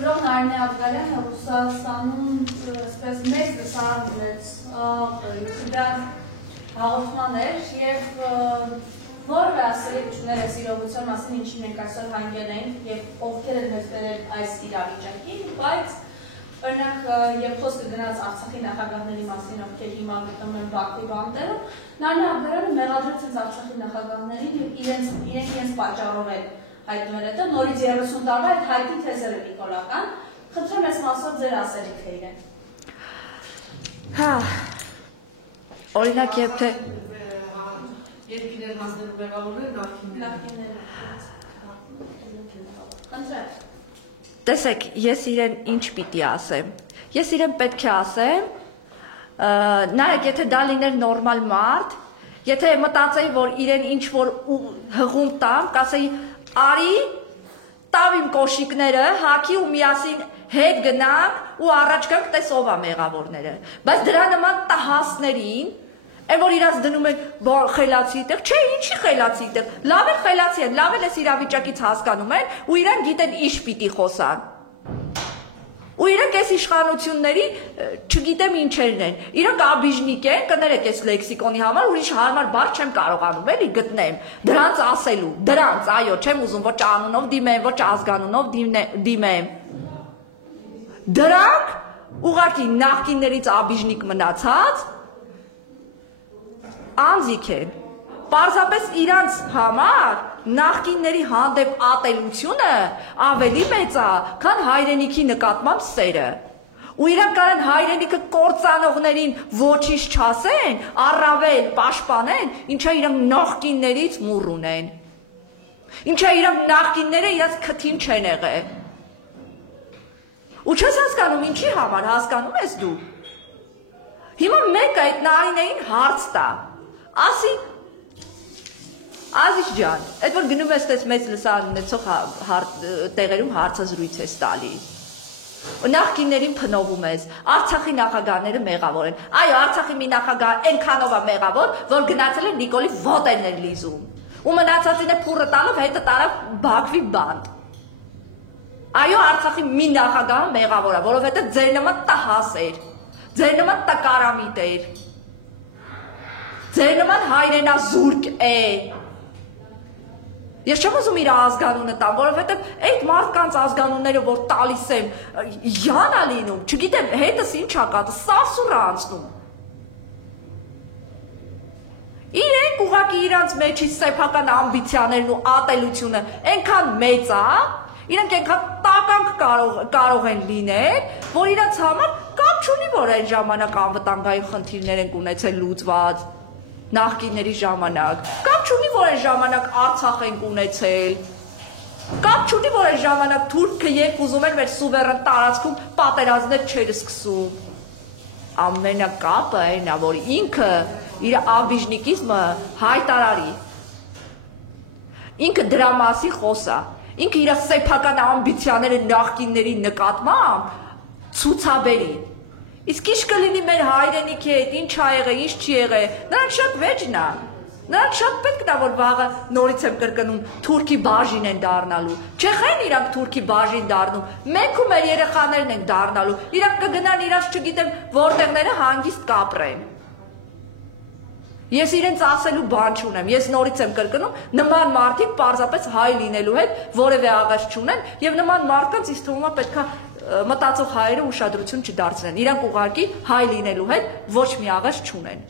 Գրող Նարինե Աբգարյանը Ռուսաստանում այսպես մեծ դասարան ունեց դրան հաղորդման էր եւ որը ասելիքներ այս իրողության մասին ինչին ենք այսօր հանգել ենք եւ ովքեր են մեզ բերել այս իրավիճակին, բայց օրինակ եւ խոսքը գնաց Արցախի նախագահների մասին, ովքեր հիմա գտնվում են Բաքվի բանտերում, Նարինե Աբգարյանը մեղադրեց այս Արցախի նախագահներին եւ իրենց պատճառով են հայտնել հետո նորից 30 տարվա այդ հայտի թեզերը նիկոլական, խնդրեմ այս մասով ձեր ասելիքը իրեն։ Հա, օրինակ երբ թե երկիներ մասներում մեղավորներ նախկիններ։ Խնդրեմ։ Տեսեք, ես իրեն ինչ պիտի ասեմ։ Ես իրեն պետք է ասեմ, նայեք, եթե դա լիներ նորմալ մարդ, եթե մտածեի, որ իրեն ինչ որ հղում տամ, կասեի, արի, տավ իմ կոշիկները, հագի ու միասին հետ գնանք ու առաջ գանք, տես ով է մեղավորները։ Բայց դրա նման տահասներին, այն որ իրաց դնում են խելացի տեղ, չէ, ինչի խելացի տեղ, լավ էլ խելացի են, լավ էլ էս իրավիճակից հասկանում են ու իրան գիտեն ինչ պիտի խոսան։ Ու իրանք այս իշխանությունների չգիտեմ ինչերն են, իրանք աբիժնիկ են, կներեք այս լեքսիկոնի համար, ուրիշ հարմար բառ չեմ կարողանում էլի գտնեմ, դրանց ասելու, դրանց, այո, չեմ ուզում ոչ անունով դիմեմ, ոչ ազգանունով դիմեմ։ Դրանք ուղղակի նախկիններից աբիժնիկ մնացած անձիկ են, պարզապես իրանց համար նախկինների հանդեպ ատելությունը ավելի մեծ է, քան հայրենիքի նկատմամբ սերը։ Ու իրանք կարան հայրենիքը կործանողներին ոչինչ չասեն, առավել պաշտպանեն, ինչա իրանք նախկիններից մուռ ունեն։ Ինչա իրանք նախկինները իրաց քթին չեն եղել։ Ու չես հասկանում ինչի համար, հասկանում ես դու։ Հիմա մեկը այդ Նարինեին հարց տա, ասի Ազիզ ջան, այդ որ գնում ես տես մեծ լսարան ունեցող տեղերում հարցազրույց ես տալի։ Նախկիններին փնովում ես, Արցախի նախագահները մեղավոր են։ Այո, Արցախի մի նախագահ այնքանով է մեղավոր, որ գնացել է Նիկոլի ոտերն լիզում։ Ու մնացածին է փուռը տալով հետը տարավ Բաքվի բանտ։ Այո, Արցախի մի նախագահը մեղավոր է, որովհետև ձեր նման տահաս էր, ձեր նման տկարամիտ էր, ձեր նման հայրենազուրկ է։ Ես չեմ ուզում իր ազգանունը տամ, որովհետև այդ մարդկանց ազգանունները, որ տալիս եմ, յան է լինում, չգիտեմ, հետս ինչ ա կատը, սասուր է անցնում։ Իրենք ուղղակի իրանց մեջի սեփական ամբիցիաներն ու ատելությունը այնքան մեծ է, իրենք այնքան տականք կարող են լինել, որ իրանց համար կապ չունի, որ այն ժամանակ անվտանգային խնդիրներ են ունեցել լուծված։ Նախկինների ժամանակ, կապ չունի, որ այն ժամանակ Արցախ ենք ունեցել, կապ չունի, որ այն ժամանակ Թուրքը երբ ուզում էր մեր սուվերեն տարածքում պատերազմներ չէր սկսում։ Ամենակապը այն է, որ ինքը իր աբիժնիկիզմը հայտարարի, ինքը դրա մասի խոսա, ինքը իր սեփական ամբիցիաները նախկինների նկատմամբ ցուցաբերի։ Իսկ ինչ կլինի մեր հայրենիքի հետ, ինչ ա եղել, ինչ չի եղել, նրանք շատ վեճն է, նրանք շատ պետք է, որ վաղը նորից եմ կրկնում, թուրքի բաժին են դառնալու, չեղեն իրանք թուրքի բաժին դառնում, մենք ու մեր երեխաներն են դառնալու, իրանք կգնան իրանք չգիտեմ որտեղները հանգիստ կապրեն։ Ես իրենց ասելու բան չունեմ, ես նորից եմ կրկնում, նման մարդիկ պարզապես հայ լինելու հետ որևէ աղաց չունեն եւ նման մարդկանց ինձ թվում է պետքա մտածող հայերը ուշադրություն չդարձնեն, իրանք ուղղակի հայ լինելու հետ ոչ մի աղաց չունեն։